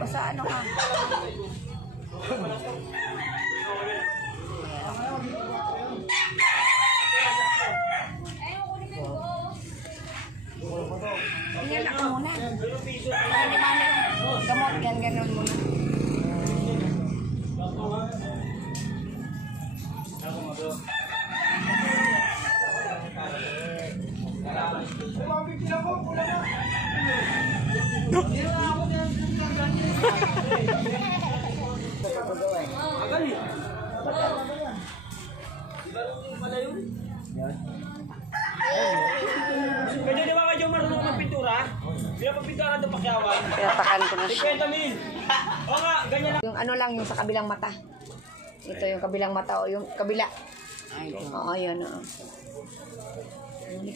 Basta ano ka? Yan ako muna. Gamot, ganun muna. Kaya di ba kayo marunong magpintura? Sila pagpintura doon pakyawan. Pinatakan ko na siya. 50,000. O nga, ganyan lang. Yung ano lang, yung sa kabilang mata. Ito yung kabilang mata o yung kabila. Oo, yun.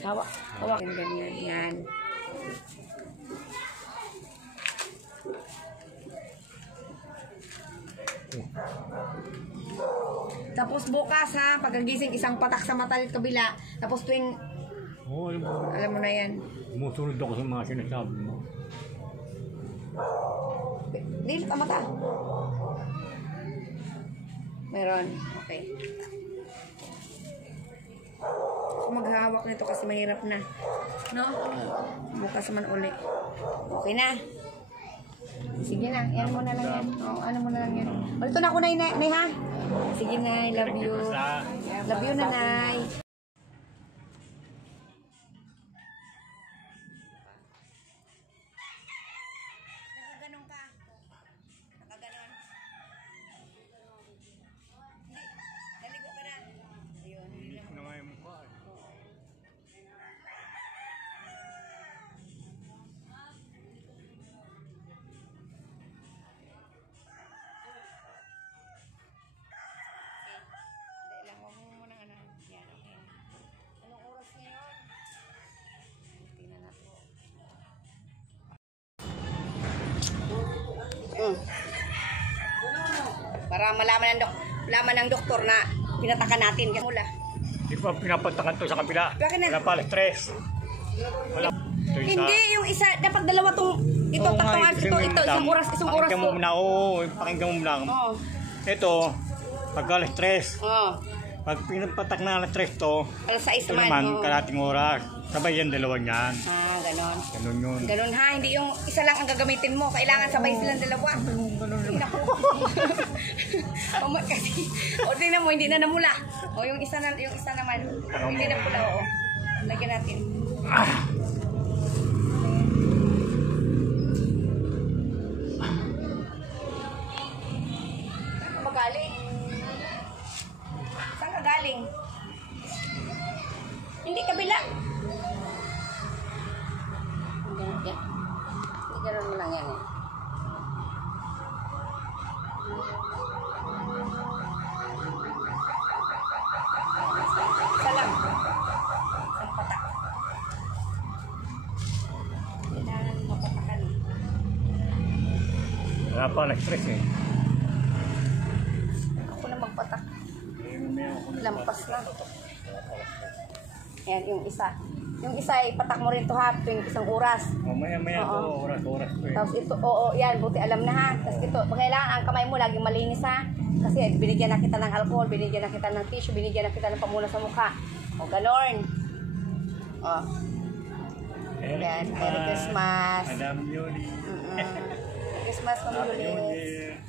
Hawak. Hawak. Ganyan. Yan. Tapos bukas ha, pagkagising isang patak sa mata at kabila. Tapos tuwing alam mo na yan. Musunod ako sa mga sinasabi mo. Dito ka mata. Meron. Okay. Maghahawak nito kasi mahirap na. No? Bukas naman uli. Okay na. Sige na. Yan mo na lang yan. O, ano mo na lang yan. Balito na ako na, Nay, ha? Sige, Nay. Love you. Love you, Nanay. Nakaganon ka. Nakaganon. Hindi. Naligo ka na. Ayun. Hindi ko na nga yung mukha. Para malaman ng doktor na pinatakan natin. Mula. Hindi ko pinapatakan to sa kabila. Bakit na? Wala pala stress. Wala. Hindi, yung isa, dapat dalawa tong, ito, tatlong, ito, isang oras to. Pakinggan mo muna, pakinggan mo muna. Oo. Ito, pagka stress. Oo. Pag pinapatak na ang stress to, Alas 6 ito naman. naman, kalating oras. Sabay yan, dalawa niyan. Ah, ganon. Ganun yun. Ganon ha, hindi yung isa lang ang gagamitin mo. Kailangan sabay silang dalawa. Hindi na po. Kasi, o tingnan mo, hindi na namula. O yung isa naman, hindi na pula. O, lagyan natin. Saan ka magaling? Saan ka galing? Hindi kabila. Yan. Hindi gano'n mo lang yan eh. Salam. Isang patak. Kailangan mapatakan. Wala pa na-stress eh. Ako na magpatak. Lampas na. Ayan, yung isa. Yung isa, ipatak mo rin ito ha, tuwing isang oras. Maya-maya ko, oras-oras ko eh. Tapos ito, oo, yan, buti alam na ha. Tapos ito, kailangan ang kamay mo laging malinis ha. Kasi binigyan na kita ng alcohol, binigyan na kita ng tissue, binigyan na kita ng pamuna sa mukha. O, ganon. O. Yan, Merry Christmas. Madam Yoli. Christmas, Mamulis.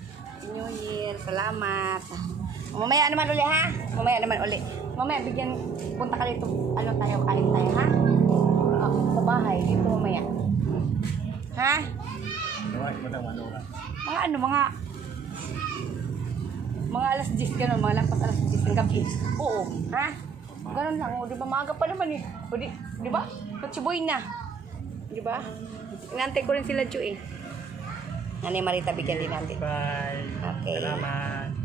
New Year, salamat. Mamaya naman uli ha. Mamaya naman uli. Mamaya bigyan, punta ka dito. Ano tayo, kain tayo ha? Sa bahay, dito mamaya. Ha? Mga ano, mga alas 10 gano'n, mga lampas alas 10 ng gabi. Oo, ha? Gano'n lang, o, di ba? Maaga pa naman eh. O, di ba? Katsiboy na. Di ba? Inantay ko rin sila, Ju eh. Nanay Marita, bigyan din natin. Bye. Okay. Salamat.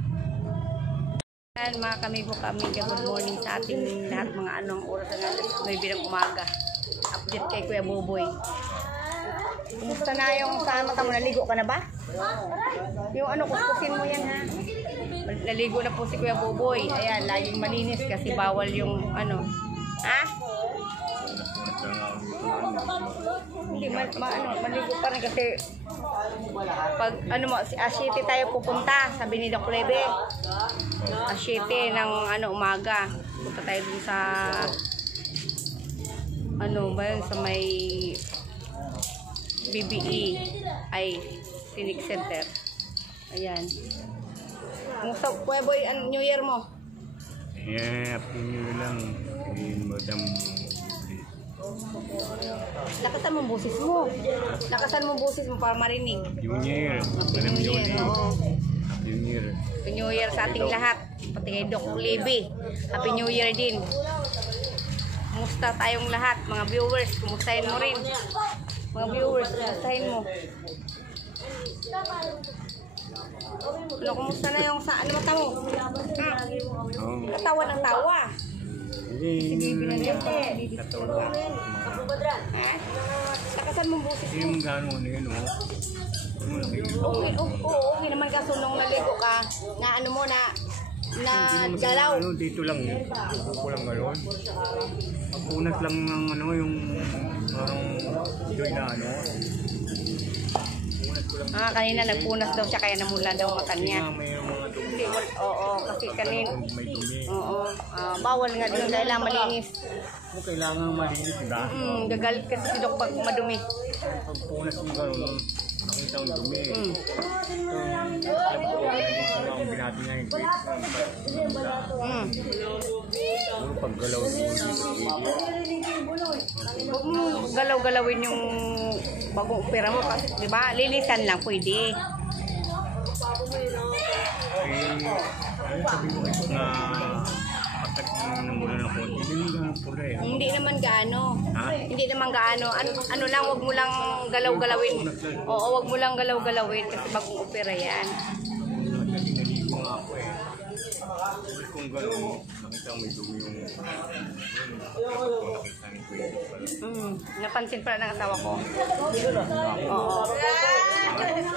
Yan, mga kamigo kami, good morning sa ating lahat, mga anong oras na may birang umaga. Update kay Kuya Boboy. Kumusta na yung saan mata mo? Naligo ka na ba? Yung ano, kuskusin mo yan ha. Naligo na po si Kuya Boboy. Ayan, laging malinis kasi bawal yung ano. Ha? Hindi, maligo pa rin kasi pag ano mo, si Asyete tayo pupunta, sabi ni Doc Lebe. Asyete ng umaga. Punta tayo dun sa ano ba yun, sa may BBE ay Clinic Center. Ayan. Kumusta, Kuya Boy, New Year mo? Yeah, pinyo lang. Madam. Lakasan mo boses mo. Lakasan mo boses mo para marinig. New Year. Happy Madam New Year. Jolie. Oo. Happy New Year. Happy New Year sa ating lahat. Pati kay Doc Lebe. Happy New Year din. Kumusta tayong lahat, mga viewers? Kumustahin mo rin. Mga viewers, kumustahin mo. Ano, kumusta na yung sa ano mata mo? Tawa ng tawa. Si Bibi na dito. Ha? Lakasan mo boses mo. Yung gano'n ano yun, oh. Okay naman kaso nung naligo ka, na ano mo na galaw. Ano, dito lang yun. Dito lang gano'n. Pagpunat lang ng ano, yung parang joy na ano. Kanina nagpunas daw siya kaya namula daw mata niya. May mga dumi. Hindi, oo, kasi kanina. May dumi. Oo, bawal nga din kailangan malinis. Kung kailangan malinis na. Gagalit kasi si Doc pag madumi. Pagpunas mo gano'n, nakita ang dumi. Mm. Ang binati nga yung grade. Puro paggalaw Huwag mo galaw-galawin yung bagong opera mo kasi, di ba? Lilisan lang pwede. Ano sabi ko na patak muna ng konti. Hindi naman pula eh. Hindi naman gaano. Ha? Hindi naman gaano. Ano lang, wag mo lang galaw-galawin. Oo, wag mo lang galaw-galawin kasi bagong opera yan. Naligo nga ako eh. Kung gano'n, nakita may dumi yung nakita ni Kuya. Napansin pala ng asawa ko. Oo.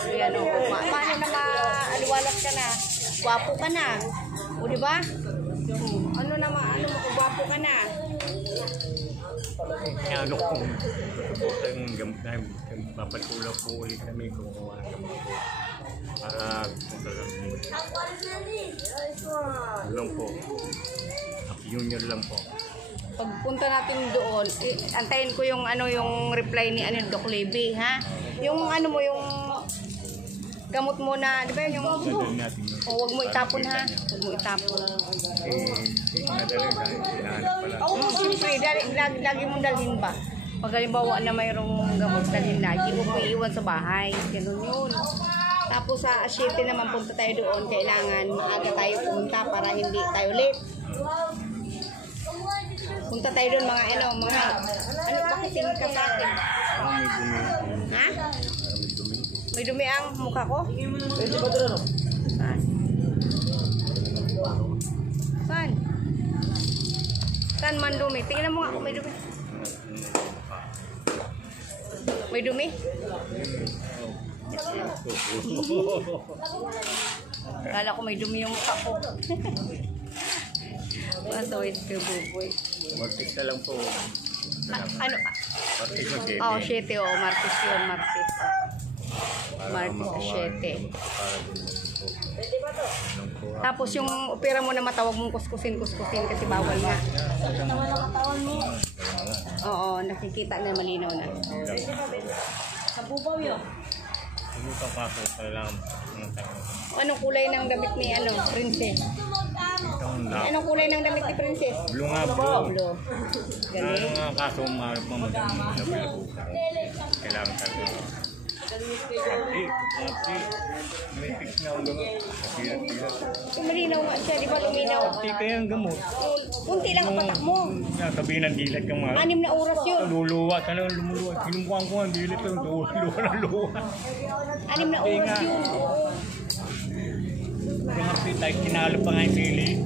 Ayan o. Paano na maaliwalas ka na? Gwapo ka na. O diba? Ano na gwapo ka na? Kaya ano kung tutuputan yung gamit na papatulaw po ulit kami kung kuha ng gamit po. Para lang po. Happy New Year lang po. Pagpunta natin doon, antayin ko yung yung reply ni Doc Lebe, ha? Yung mo yung gamot mo na, di ba yung Dadalhin natin yun. wag mo itapon ha. Wag mo itapon. Nadalhin dahil hinahanap pala. Siyempre, lagi mong dalhin ba? Pag halimbawa na mayroong gamot dalhin lagi, huwag mo iiwan sa bahay. Ganun yun. Tapos sa 7 naman punta tayo doon, kailangan maaga tayo punta para hindi tayo late. Punta tayo doon bakit tingin ka sa akin? May dumi. Ha? May dumi. May dumi ang mukha ko? Saan? Saan? Saan man dumi? Tingnan mo nga kung may dumi. May dumi? Kala ko may dumi yung mukha ko. Masawit ka, buboy. Martis na lang po. Ano? Martis o 7. Oh, 7. Oh, Martes yun. Martes. Martes sa 7. Tapos yung opera mo na matawag mong kuskusin kasi bawal nga. Oo, nakikita na malinaw na. Nabubaw yun. Hindi pa kaso kailangan ng tayo. Anong kulay ng damit ni Princess? Itong lap. Anong kulay ng damit ni Princess? Blue nga, blue. Blue. Ano Galing. nga kaso mamadang labi-labo. Kailangan talaga. May fix na ang gamot. Malinaw nga siya, di ba luminaw? Hindi kaya ang gamot. Kunti lang ang patak mo. Sabihin ng dilat kang mga. 6 na oras yun. Luluwa ka lang, lumuluwa. Kinumukuhan ko ang dilat kang luwa ng luwa. 6 na oras yun. Kung hapit tayo, kinalo pa nga yung sili.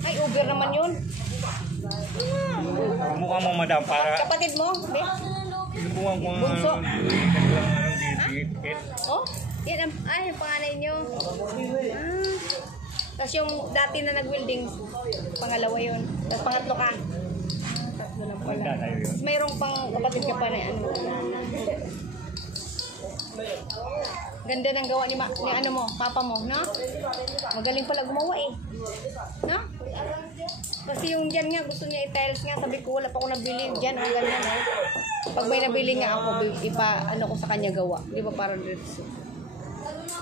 Ay, over naman yun. Mukha mo madam para. Kapatid mo, be? Kinukuhan ko ang Bunso. dikit. Oh, yan ang panganay nyo. Tapos yung dati na nag-welding, pangalawa yun. Tapos pangatlo ka. Tatlo na ba? Wala tayo yun. Mayroong pang kapatid ka pa na ano. Ganda ng gawa ni ano mo, papa mo, no? Magaling pala gumawa eh. No? Kasi yung dyan nga, gusto niya i-tiles nga. Sabi ko, wala pa ako nabili dyan. Ang ganyan eh. Pag may nabili nga ako, ano ko sa kanya gawa. Di ba parang dito?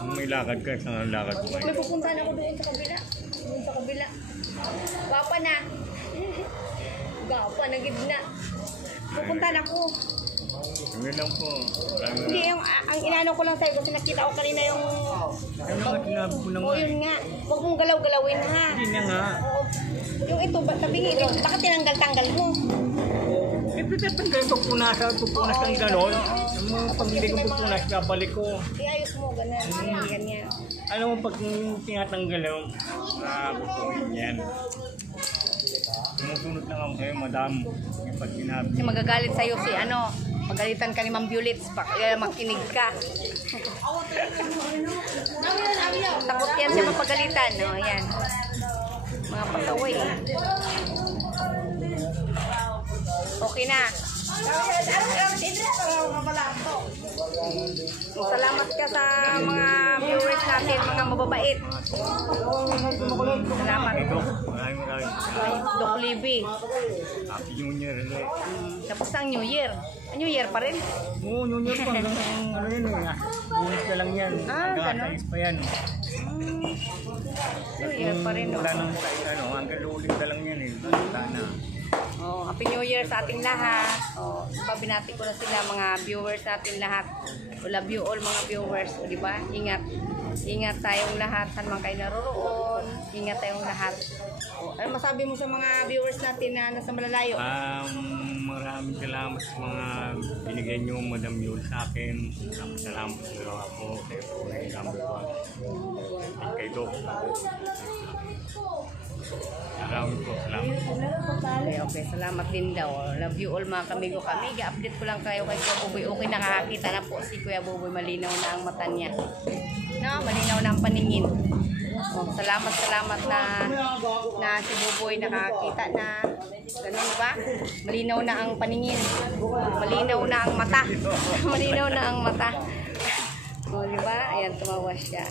May lakad ka, isang lakad mo. May pupuntahan ako doon sa kabila. Doon sa kabila. Gwapa na. Gwapa na gitna. Pupuntahan ako. Yun lang po. Hindi, ang inano ko lang sa'yo kasi nakita ko kanina yung... Ano nga tinabi ko na nga? Oo, yun nga. Huwag mong galaw-galawin ha. Hindi na nga. Oo. Yung ito, tabingi ito, baka tinanggal-tanggal mo. Siyempre tatanggal ko punas ng gano'n. Pag hindi ko pupunas, babalik ko. Iayos mo, ganyan, ganyan. Alam mo, pag tinatanggal mo, gustuin yan. Tumutunod lang ako sa'yo, madam. Pag sinabi. Kasi magagalit sa'yo si ano, magalitan ka ni Ma'am Violet, makinig ka. Takot yan siya mapagalitan, no? Yan. Mga pasaway. Okay na. Salamat ka sa mga viewers natin, mga mababait. Salamat. Ito, maraming. Doc Libby. Happy New Year ulit. Tapos ang New Year. New Year pa rin. Oo, New Year pa. Hanggang ano yun eh. Bulis ka lang yan. Hanggang ganun. atais pa yan. New Year pa rin. Wala nang ano, hanggang lulit ka lang yan eh. Basta na. Oh, Happy New Year sa ating lahat. Oh, pabinati ko na sila mga viewers natin lahat. I love you all mga viewers, di ba? Ingat. Ingat tayong lahat saan man kayo naroroon. Ingat tayong lahat. Oh, ano masabi mo sa mga viewers natin na nasa malalayo? Maraming salamat sa mga binigay niyo, Madam Yul, sa akin. Salamat sa dalawa ko. Kaya po, salamat po. At kay Doc. Salamat po, salamat po. Okay, salamat din daw. Love you all mga kamigo kami. Update ko lang kayo kay Kuya Buboy. Okay, nakakakita na po si Kuya Buboy. Malinaw na ang mata niya. No, malinaw na ang paningin. Oh, salamat na si Buboy nakakita na. Ganun ba? Malinaw na ang paningin. Malinaw na ang mata. Malinaw na ang mata. Oh, di ba? Ayan, tumawa siya.